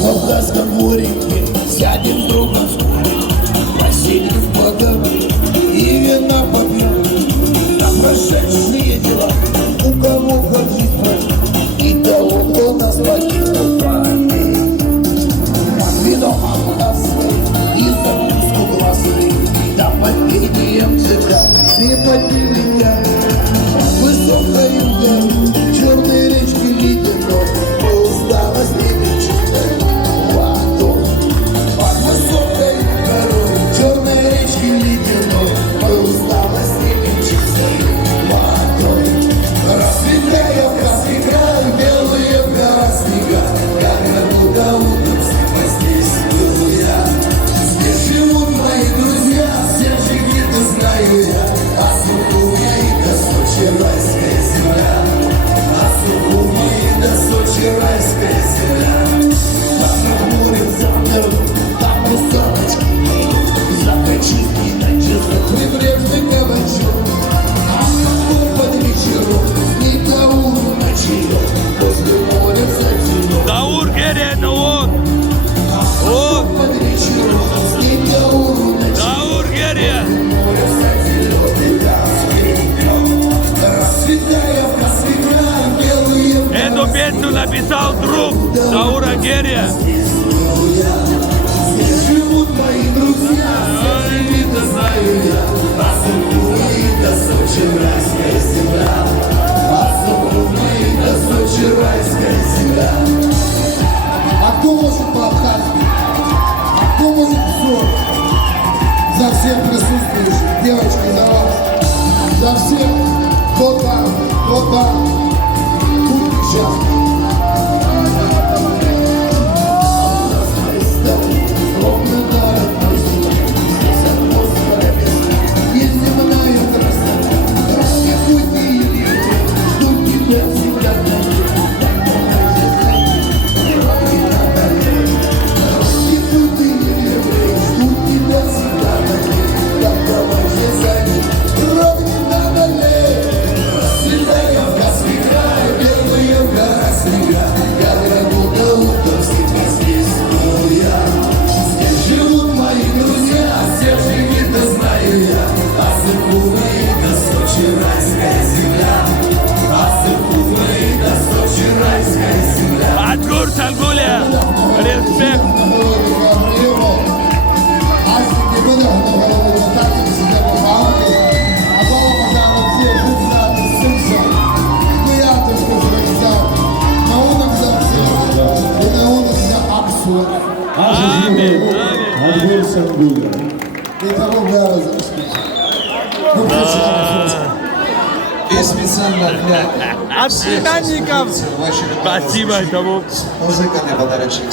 На Уральском дворике сядем с другом скурим, посидим поговорим и вина попьем. На прошедшие дела, у кого как жизнь прожить, и того, кто нас покинул память. Под вином опасный и закуску глазный, да под пением ЦК и под меня. Высокой горы, черной речки ледяной, мы усталость не чистой водой. Под высокой горой, черной речки ледяной, мы усталость не чистой водой. Рассветляя в красниграю, белые в горах снега, я верну до утра, здесь был я. Здесь живут мои друзья, все живи-то знаю я, а сухая и до Сочи райская земля, а сухая и до Сочи райская земля. Там на море замерзну, там русалочки едут, закачки на часах прибрежный кабачок. А под вечером никого ночует, после моря затянут. Даур Герия, это он! Он! Под вечером никого ночует. Даур Герия! Эту песню написал друг Даура Герия. Здесь живут мои друзья, все живи-то знаю я, а сухая и до Сочи райская земля, а сухая и до Сочи райская земля. А кто может по-абхазски? А кто может все? За всех присутствующих, девочки, за вас, за всех, кто там, тут и сейчас. Адгур Салгулия! Респект! Амин! Адгур Салгулия. И специально для От племянников! всех ваших Спасибо этому! музыкальный подарочек.